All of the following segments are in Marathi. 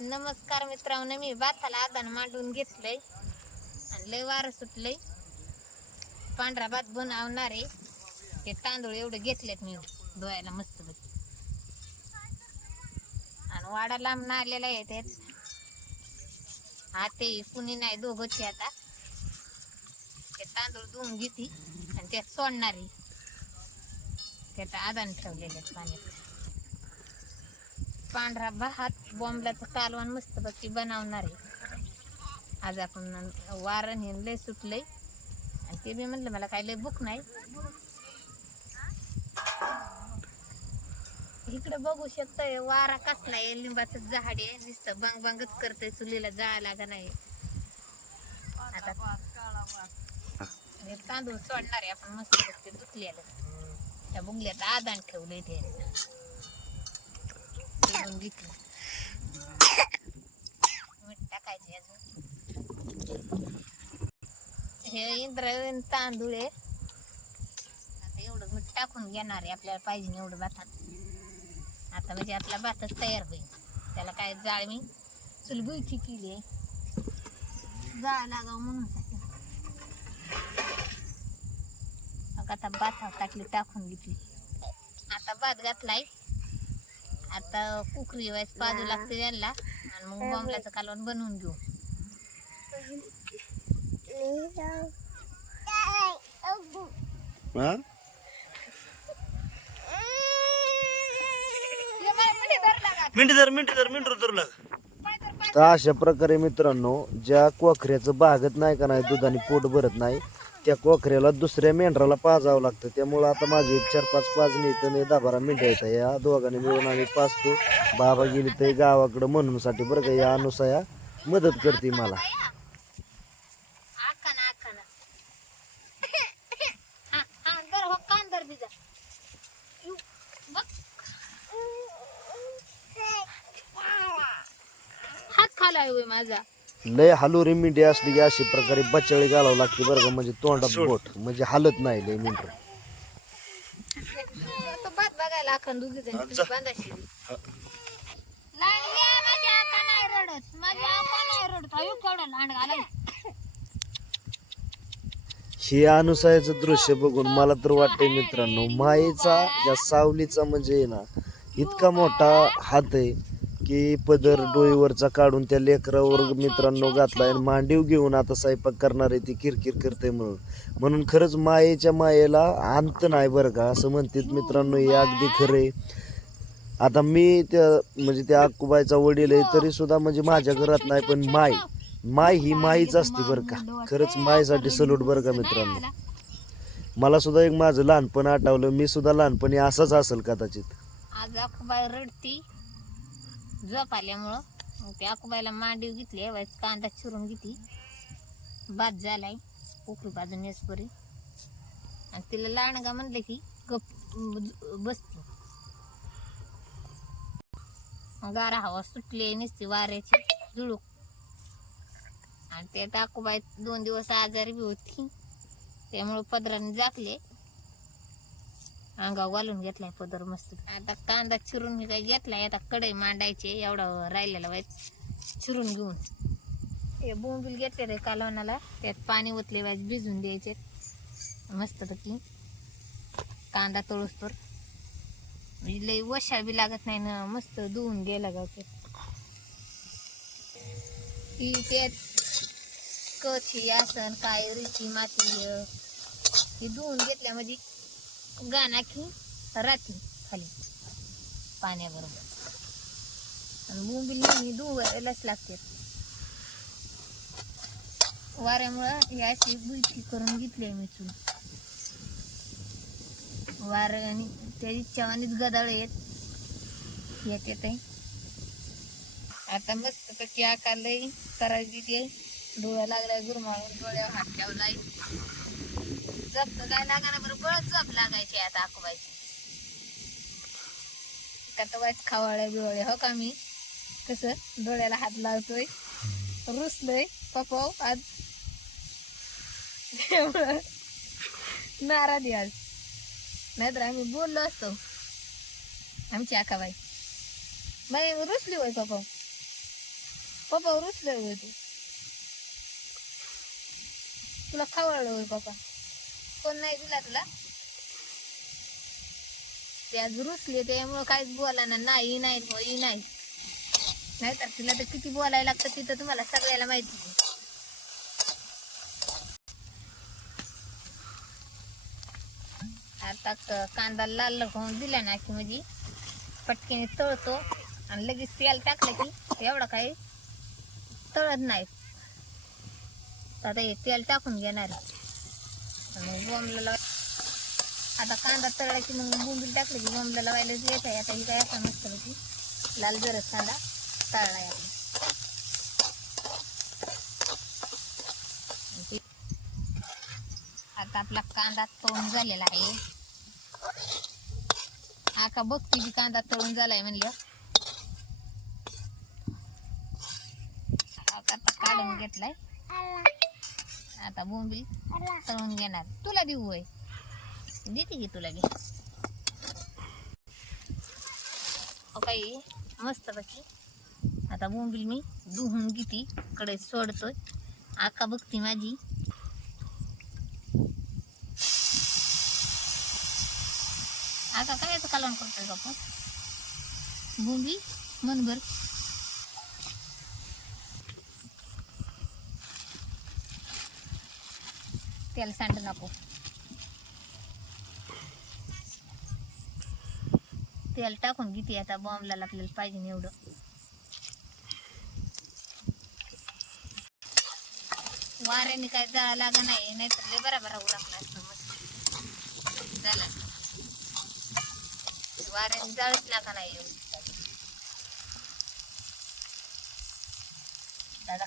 नमस्कार मित्रांनो मी भाताला आदान मांडून घेतलंय. आणि लय वारं सुटलंय. पांढरा भात बनवणार आहे ते तांदूळ एवढे घेतलेत मी धुवायला मस्त आणि वाडा लांब आलेला आहे त्यात. हा ते कुणी नाही दोघंच आता. ते तांदूळ धुवून घेते आणि त्यात सोडणार. आहे त्यात आदान ठेवलेले आहेत पाण्यात. पांढरा भात बॉम्बलाचं कालवण मस्त बनवणार आहे. आज आपण वारण हे लय सुटलंय. आणि ते बी म्हणलं मला काय लय भूक नाही. इकडे बघू शकतोय वारा कसला आहे लिंबाचं झाड आहे. नुसतं बंग बंगच करतय चुलीला जाळा लागा नाही आता हे तांदूळ सोडणार आहे आपण मस्त ते दुखलेलं त्या बुंगल्यात आदान ठेवलंय ते घेतलं मीठ टाकायचे अजून हे इंद्रायण तांदूळ आहे. आता एवढं मीठ टाकून घेणार आहे आपल्याला पाहिजे एवढं भातात. आता म्हणजे आपला भातच तयार होईल. त्याला काय जाळ मी चुलबुईची केली आहे. जाळ लागावं म्हणून मग आता भात टाकली टाकून घेतली. आता भात घातलाय. आता कुकरी वाईस पाजू लागते त्यांना. आणि मग बॉम्बलाचं कालवण बनवून घेऊ. हा? तर अशा प्रकारे मित्रांनो ज्या कोखऱ्याचं बागत नाही का नाही दुधाने पोट भरत नाही त्या कोखऱ्याला दुसऱ्या मेंढराला पाजावं लागतं. त्यामुळं आता माझी एक चार पाच पाजणी इथं आणि दहा बारा मेंढ्या येतात या दोघांनी मिळून आम्ही पाजतो बाबा गेली तर गावाकडं म्हणूनसाठी बरं का या अनुसया मदत करते मला. हात माझा. लय हलुरी मिंडी असली की अशी प्रकारे बचाळी घालावं लागते बरं का? म्हणजे तोंडात बोट. म्हणजे हालत नाही लय मिंटर तो भात बघायला आखन दुधी बांधाशी लांडग्या माझी आका नाही रडत. माझी आका नाही रडत. अयो केवढा लांड घालाय. हे अनुसायाचं दृश्य बघून मला तर वाटतंय मित्रांनो मायेचा या सावलीचा म्हणजे आहे ना इतका मोठा हात आहे. की पदर डोईवरचा काढून त्या लेकरावर मित्रांनो घातलाय आणि मांडीव घेऊन आता स्वयंपाक करणार आहे ती किरकिर करते म्हणून. म्हणून खरंच मायेच्या मायेला अंत नाही बरं का असं म्हणतात मित्रांनो हे अगदी खरंय आता मी त्या म्हणजे त्या अक्कूबाईचा वडील आहे तरी सुद्धा म्हणजे माझ्या घरात नाही पण माय माय ही माईच असते बरं का. खरंच मायसाठी सलूट बरं का मित्रांनो. मला सुद्धा एक माझं लहानपण आठवलं मी सुद्धा लहानपणी असंच असेल कदाचित. आज रडती. झोप आल्यामुळं. मग ते आकुबाईला मांडीव घेतली वाईस कांदा चिरून घेतली भात झालाय उकळी बाजून येसपरी आणि तिला लांडगा म्हणलं की गप बसते. गारा हवा सुटली नुसती वाऱ्याची जुळूक आणि ते टाकूबाई दोन दिवस आजारी बी होती. त्यामुळं पदराने झाकले. अंगावर घालून घेतलाय पदर मस्त. आता कांदा चिरून मी काय घेतलाय आता कढई मांडायचे एवढा राहिलेला वाईट चिरून घेऊन. हे बोंबील घेतले रे कालवणाला. त्यात पाणी ओतले वाईट भिजून द्यायचे. मस्त की कांदा तळूस तर. म्हणजे लई वशा बी लागत नाही ना मस्त धुवून गेला गाव ते. ती त्यात कची आसन काय रिची माती ही धुवून घेतल्या म्हणजे गाणाखी राहते खाली. पाण्याबरोबर. आणि बोंबील नेहमी धुवायलाच लागते. वाऱ्यामुळं ही अशी बुलकी करून घेतली आहे मी चूल. वार आणि त्याची चवानीच गदाळ येत येत येत आहे आता मस्त पैकी आकारलंय करायची ते डोळ्या लागलाय गुरमाळून डोळ्यावर हात ठेवलाय. जप काय लागायला बरं? बळच जप लागायची आता आकुबायची का वाईच खावाळ्या बिवाळ्या हो का मी? कसं? डोळ्याला हात लावतोय. रुसलोय. पप्पा आज. त्यामुळं नाराजी आज. नाहीतर आम्ही बोललो असतो. आमची आकाबाई. बाई रुसली होय पप्पा पप्पा रुसलं होय तू. तुला खावळलं होय पप्पा कोण नाही दिला तुला ते आज रुसले त्यामुळं काहीच बोला ना नाही नाही होई नाही. नाहीतर तिला तर किती बोलायला लागतं तिथं तुम्हाला सगळ्याला माहिती आहे. आता कांदा लाल होऊन दिला ना की म्हणजे पटकीने तळतो आणि लगेच तेल टाकलं की एवढा काही तळत नाही. आता हे तेल टाकून घेणार. मग बोंबला आता कांदा तळला की मग बोंबील टाकलं की बोंबला लावायला येत आहे आता ही काय असा मस्त होती लाल जरच कांदा तळला आहे आता. आपला कांदा तळून झालेला आहे. आका बघती की कांदा तळून झालाय म्हणलं. आता काढून घेतलाय. आता बोंबील तळून घेणार. तुला देऊ होय. देते की तुला घे. काही मस्त पैकी. आता बोंबील मी धुवून घेते. कडे सोडतोय. आका बघती माझी. आता काय कालवण करतोय आपण? बोंबी मनभर. तेल सांड नको. तेल टाकून किती आता बॉम्बला आपल्याला पाहिजे एवढं. वाऱ्याने काय जाळा लागा नाही नाहीतर लय बराबर उरकला लागला मस्त झालं. वाऱ्याने जाळच लागा नाही येऊ दादा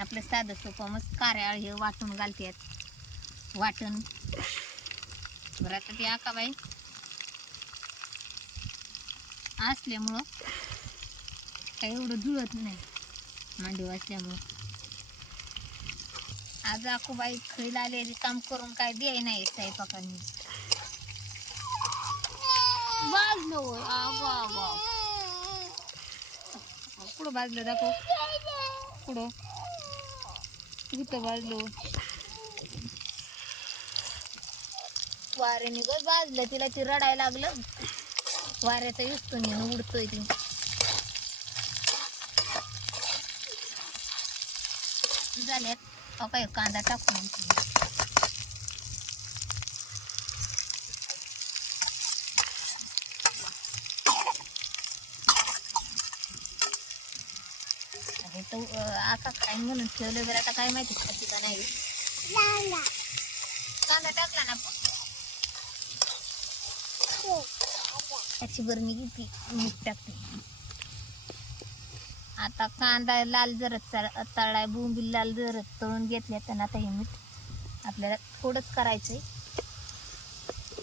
आपलं साधं सोपं मस्त कार्याळ हे वाटून घालतात. वाटण. बरं आता ते आकाबाई असल्यामुळं काही एवढं जुळत नाही. मांडी असल्यामुळं. आज आखूबाई खैला आले काम करून काय द्याय नाही स्वयंपाकांनी भाजलं कुठं भाजलं दाखव? कुठं? इथं भाजलो वाऱ्याने ग भाजलं तिला ती रडायला लागलं. वाऱ्याचा युसतो उडतोय ती. झाल्यात. काय कांदा टाकून तो आका काय म्हणून ठेवलं तर आता काय माहिती खाती का नाही. कांदा टाकला ना त्याची बरणी किती मीठ टाकते. आता कांदा लाल जरत तळ- तळलाय बोंबील लाल जरत तळून घेतल्या तर आता हे मीठ आपल्याला थोडंच करायचंय.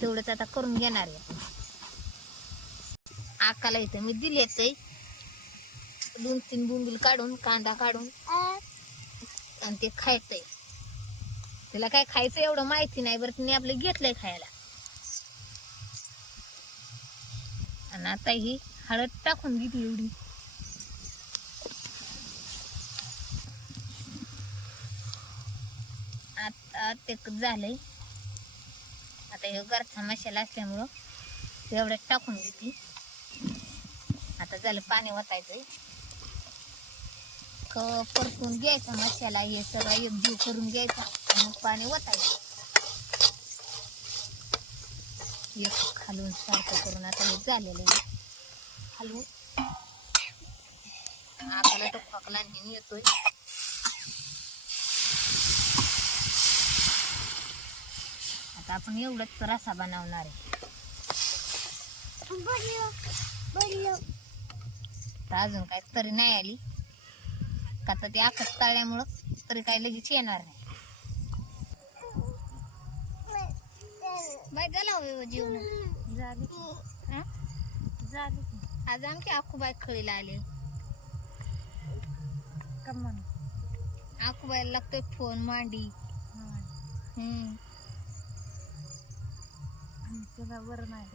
तेवढंच आता करून घेणार आहे. आकाला इथं मी दिले ते. दोन तीन बोंबील काढून कांदा काढून. आणि ते खायचंय. तिला काय खायचं एवढं माहिती नाही बरं तिने आपलं घेतलंय खायला. आणि आता ही हळद टाकून घेतली एवढी. आता ते झालंय. आता हे गरचा मसाला असल्यामुळं एवढ्यात टाकून घेतली आता झालं पाणी वतायचंय क परतून घ्यायचा मसाला हे सगळं एकजीव करून घ्यायचा मग पाणी वतायचं एक खालून सारखं करून आता हे झालेलं आहे. खालून आकाला तो खोकला नेहमी येतोय. आता आपण एवढंच रसा बनवणार आहे. अजून काय तरी नाही आली. का तर ते आखत तळल्यामुळं तरी काय लगेच येणार नाही. बाय झाला हो जेवण. झाली. हा? झाली. आज आमची आखूबाई खळीला आले. कमन. आखूबाईला लागतोय फोन मांडी. हम्म. तुला बरं नाही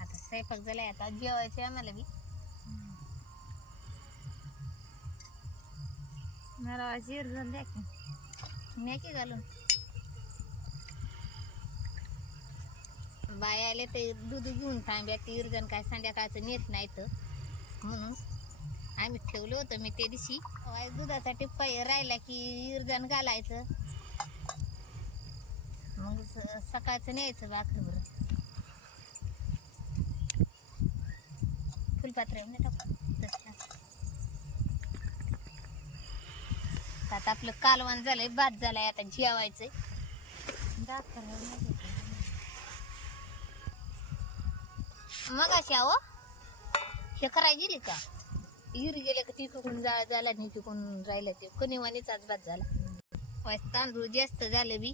आता स्वयंपाक झालाय आता जेवायचे आम्हाला बी. मला द्या की. मॅकी घालून. बायाले ते दूध घेऊन थांब्या ती इरजण काय संध्याकाळचं नेत नाही तर म्हणून आम्ही ठेवलं होतं मी त्या दिवशी. दुधासाठी पै राहिला की इरजण घालायचं. मग सकाळचं न्यायचं भाकरीवर. फुलपात्र आता आपलं कालवण झालंय भात झालाय आता जेवायचंय. मग अशी आहो. हे करायला गेली का? हिर गेले का तिकडून जाळ झाला नाही तिकडून राहिलं ते. कणीवाणीच आज भात झाला. तांदूळ जास्त झालं बी.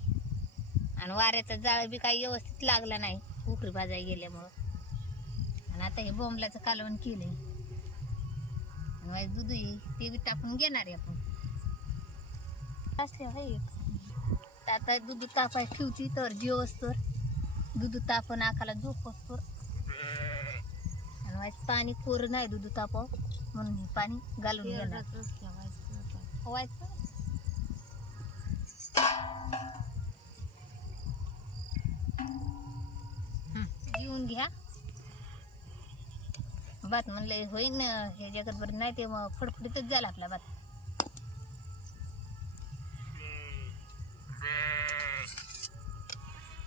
आणि वाऱ्याचा जाळ बी काही व्यवस्थित लागला नाही. उकरी भाजाय गेल्यामुळं. आणि आता हे बोंबलाचं कालवण केलंय. दूध ते बी टाकून घेणार आहे आपण. असले आहे. आता दूध तापाय ठेवची तर जेवस तर दूध तापण आखाला झोपस तर आणि पाणी कोर नाही दूध तापाव म्हणून हे पाणी घालून व्हायचं हं, जेवून घ्या. भात म्हणलं होईन हे जगत बरं नाही ते मग फडफडीतच झाला आपला भात.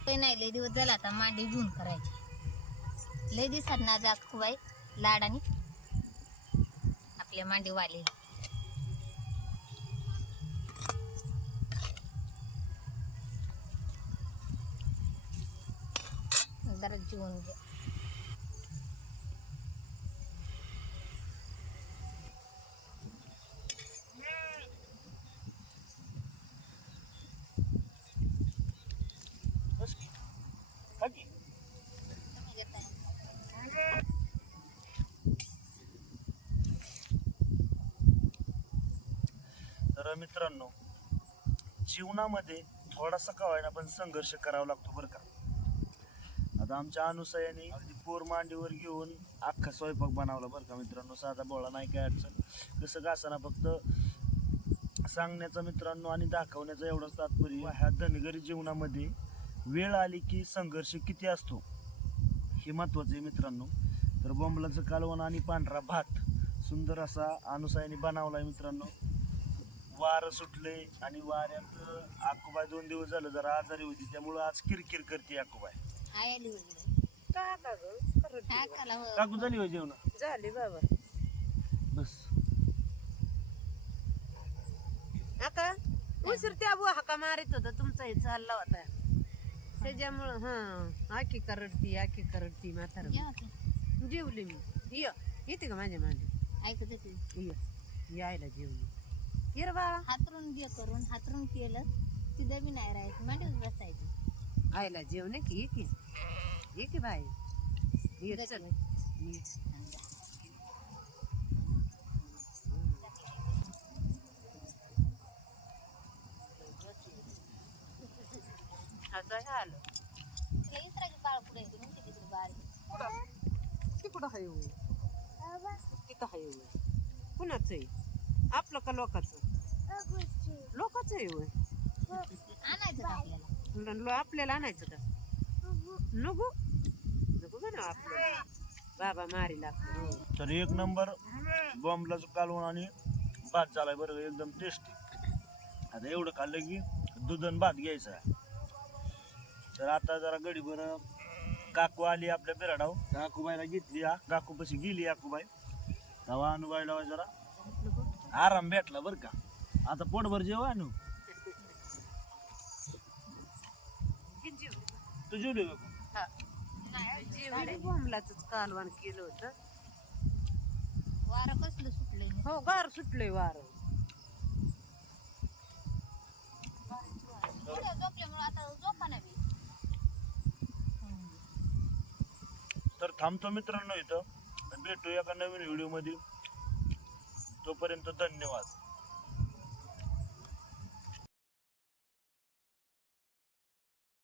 नाही लय दिवस झाला आता मांडी घेऊन करायची. लय दिवसात ना जा बाई लाडानी आपल्या मांडी वाले जरा जेवून घ्या तर मित्रांनो जीवनामध्ये थोडासा का होईना पण संघर्ष करावा लागतो बरं का? आता आमच्या अनुसयाने अगदी पोर मांडीवर घेऊन अख्खा स्वयंपाक बनवला बरं का मित्रांनो. साधा बोळा नाही काय अडचण. कसं का फक्त सांगण्याचा मित्रांनो आणि दाखवण्याचा एवढंच तात्पर्य ह्या धनगरी जीवनामध्ये वेळ आली की संघर्ष किती असतो? हे महत्वाचं आहे मित्रांनो. तर बोंबलाचं कालवण आणि पांढरा भात सुंदर असा अनुसायाने आहे मित्रांनो. वारं सुटले आणि वाऱ्यात आकुबाई दोन दिवस झालं जरा आजारी होती त्यामुळं आज किरकिर करते आयली ग हो काकू झाली हो. जेवण झाली बाबा. बस. आता उशीर त्या बुवा हाका मारित होता तुमचा हे चालला होता. त्याच्यामुळं हा आकी करडती आकी करडती म्हातार. जेवा की. जेवली मी. ये. येते का माझ्या मांडी ऐकत होती ये. यायला जेवली. बाळा हातरून घे करून हातरून केलं तिथं बी नाही राहायचं मांडीवर बसायचं. आयला जेवणे की ये की ये की बाय ये चल. ये. आता हे आलं. तिला इसरा की बाळ पुढे येते म्हणते तिकडे बाळ? तिकडं हाय होय. तिथं हाय होय. कुणाचं आहे? आपलं का लोकाचं? लोकाचं आहे होय. आणायचं का आपल्याला? ल- लो- आपल्याला आणायचं का? नको. नको का ना आपल्याला? बाबा मारी लागतो तर एक नंबर बॉम्बलाचं कालवण आणि भात झालाय बरं का, एकदम टेस्टी आता एवढं खाल्लं की दूध आणि भात घ्यायचा तर आता जरा गडी बरं काकू आली आपल्या बिराडाव काकूबाईला घेतली हा. काकूपाशी गेली काकूबाई तेव्हा अनुबाईला जरा आराम भेटला बरं का. आता पोटभर जेव्हा अनु तू जेवली का जेवढे बोंबलाच कालवण केलं होतं. वारं कसलं सुटलंय. हो गार सुटलंय वार. पुढे झोपल्यामुळं आता झोपा ना बी तर थांबतो मित्रांनो इथं. भेटू एका नवीन व्हिडिओमध्ये. तोपर्यंत धन्यवाद.